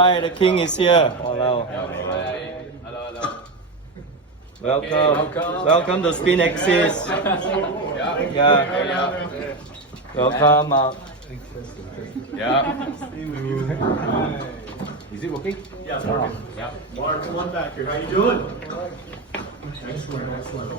right, the king is here. Hello. Welcome to Screen Axis. Yeah. Welcome. Is it working? Yeah, it's working. Yeah. Mark, come on back here. How you doing? Excellent.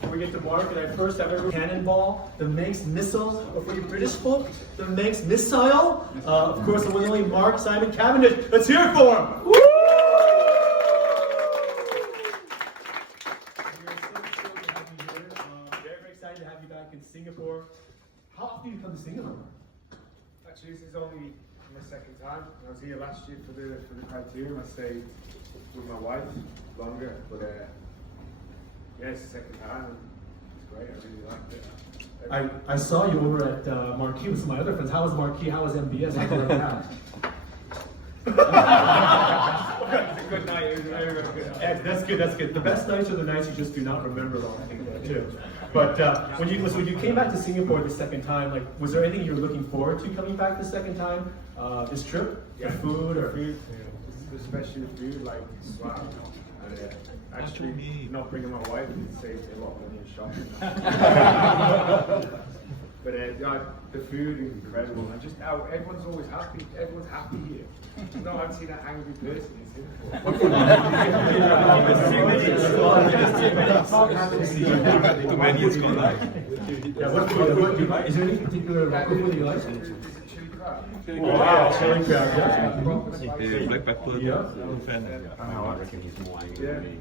Before we get to Mark, and I first have a cannonball, the Manx missile. For you British folk, the Manx missile. Of course, the one and only Mark Simon Cavendish. Let's hear it for him. Woo! Very excited to have you back in Singapore. How often do you come to Singapore? Actually, this is only my second time. I was here last year for the criterion. I stayed with my wife longer, but yeah, it's the second time. And it's great. I really liked it. I saw you over at Marquee with some of my other friends. How was Marquee? How was MBS? How did it out? It was a good night. It was very, very good. That's good. That's good. The best nights are the nights you just do not remember long. I think too. But when you came back to Singapore the second time, like, was there anything you were looking forward to coming back the second time? This trip? Yeah, The food or food, especially the food. Like, wow. And, actually, not bringing my wife, it saves me a lot of money in shopping. But yeah, the food is incredible, and just how everyone's always happy. Everyone's happy here. No, I haven't seen an angry person in Singapore. Is there any particular local food that you like? Chili crab. Wow, chili crab, yeah. Black pepper. Yeah. Fan. I reckon he's more angry Yeah. than me.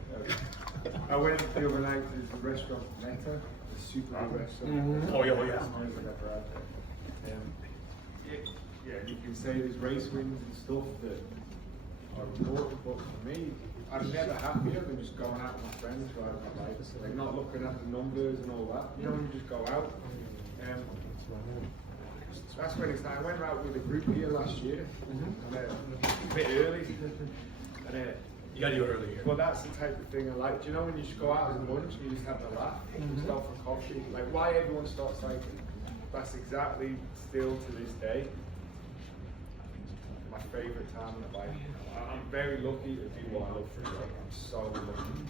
I went the other night to the restaurant Meta, a super good restaurant. Oh yeah, Yeah, you can say there's race wins and stuff that are important, but for me, I'm never happier than just going out with my friends riding my bikes, like not looking at the numbers and all that. You know, you just go out. So that's when it's like, I went out with a group here last year, and, a bit early, and You gotta do it early here. well, that's the type of thing I like. Do you know when you just go out at lunch and you just have a laugh, stop for coffee, like why everyone starts cycling? That's exactly still to this day my favourite time on the bike. I'm very lucky to do what I love for a job. I'm so lucky.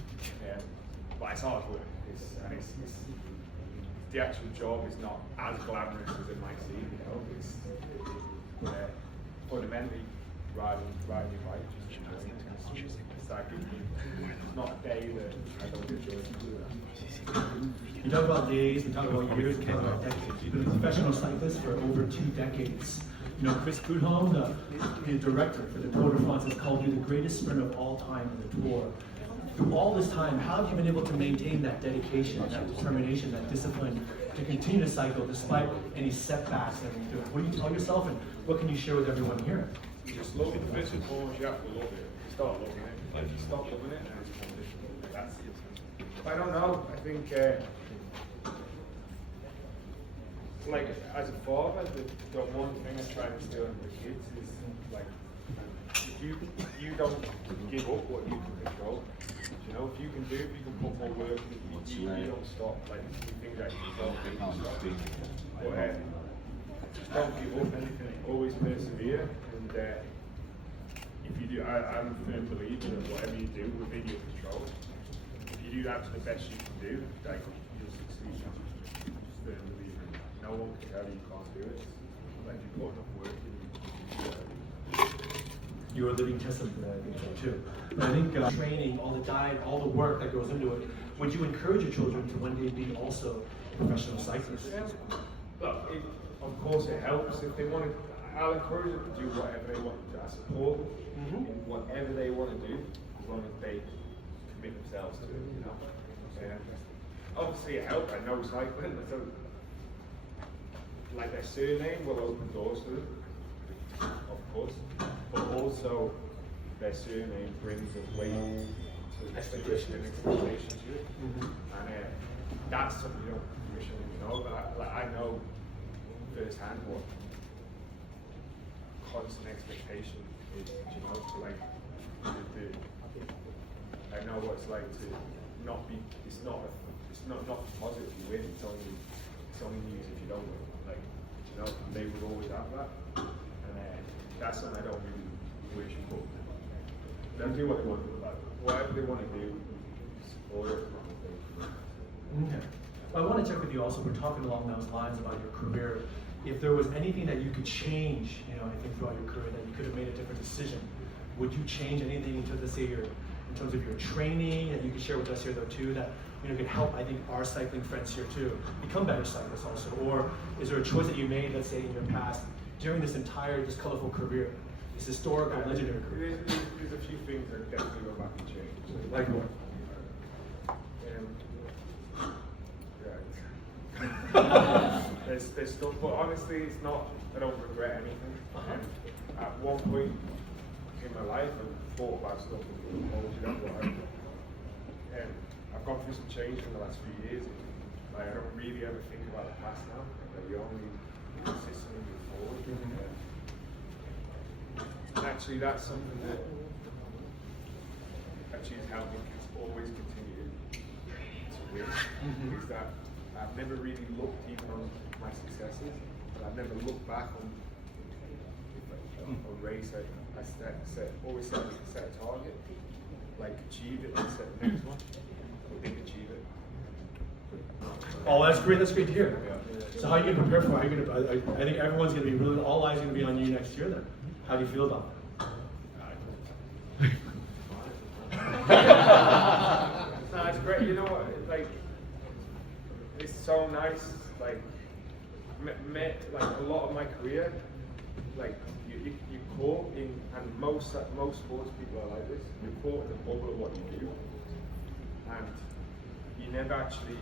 But it's hard work. The actual job is not as glamorous as it might seem. You know, it's fundamentally riding your bike. It's like it's not a day that I don't enjoy to do that. You talk about days, you talk about years, you talk about decades. You've been a professional cyclist for over 2 decades. You know, Chris Prudhomme, the director for the Tour de France, has called you the greatest sprinter of all time in the Tour. Through all this time, how have you been able to maintain that dedication, that determination, that discipline to continue to cycle despite any setbacks? And what do you tell yourself, and what can you share with everyone here? Just love it. First and foremost, you have to love it. Start loving it. If you stop loving it, then it's competition. That's it. I don't know. I think, like, as a father, the one thing I try to instill in the kids is, like, if you don't give up what you can control. You know, if you can put more work in, you don't stop. Like, things that you don't do, you stop. But just don't give up anything. Always persevere. And if you do, I'm a firm believer that whatever you do within your control, if you do that to the best you can do, like, you'll succeed. I'm just a firm believer. No one can tell you can't do it. Like, you put enough work in. You're a living testament to that, I think so too. But I think training, all the diet, all the work that goes into it, would you encourage your children to one day be also professional cyclists? Look, of course it helps if they want to. I'll encourage them to do whatever they want to do. I support them in whatever they want to do, as long as they commit themselves to it, you know. Obviously it helps, I know cycling, so like their surname will open doors to them, of course, but also their surname brings a weight to expectation and expectation to it, and that's something you don't traditionally know. But I know firsthand what constant expectation is, you know, to like, I know what it's like to not be, it's not positive if you win, it's only news if you don't win, like, you know, they would always have that, and that's something I don't really which book. Them do what they want to do, like whatever they want to do, support it. Okay. Well, I want to check with you also, we're talking along those lines about your career. If there was anything that you could change, you know, I think throughout your career that you could have made a different decision, would you change anything in terms of, say, in terms of your training that you could share with us here though too, that you know could help, I think, our cycling friends here too become better cyclists also? Or is there a choice that you made, let's say, in your past during this colorful career, this historical, legendary career? There's a few things that definitely go back and change. Like what? There's stuff, but honestly, it's not. I don't regret anything. At one point in my life, I thought about stuff and told you that what I've gone through some change in the last few years. Like, I don't really ever think about the past now. Like, you only consistently move forward. And actually, that's something that actually has helped me always continue to win. Is that I've never really looked even on my successes, but I've never looked back on a race. I always set a target, like achieved it, and set the next one, but didn't achieve it. Oh, that's great to hear. So how are you going to prepare for it? I think everyone's going to be really, all eyes are going to be on you next year then. How do you feel about that? No, it's great. You know what? Like, it's so nice. Like, met like a lot of my career. Like, you caught in, and most sports people are like this. You're caught in the bubble of what you do, and you never actually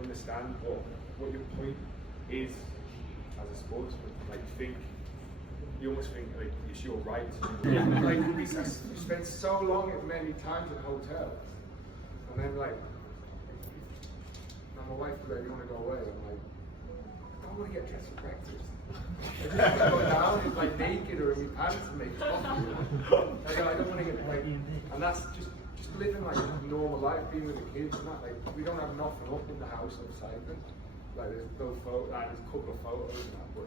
understand what your point is as a sportsman. Like, you almost think like it's your right. Like, we spent so long many times in hotels, and then like. My wife was like, "You want to go away?" I'm like, "I don't want to get dressed for breakfast. I just want to go down and like naked or in my pants and make coffee. Like, I don't want to get like, and that's just living like a normal life, being with the kids and that. Like, we don't have nothing up in the house of cycling. Like, there's no photo, there's a couple of photos and that, but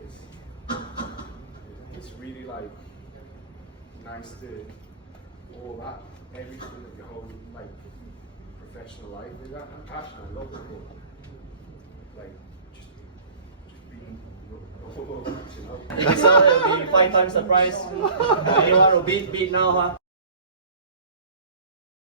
it's really like nice to all that, everything that your whole like professional life is that. I'm passionate, I love it. Like, just being all over, you know. So it'll be 5 times the price. Anyone will beat now, huh?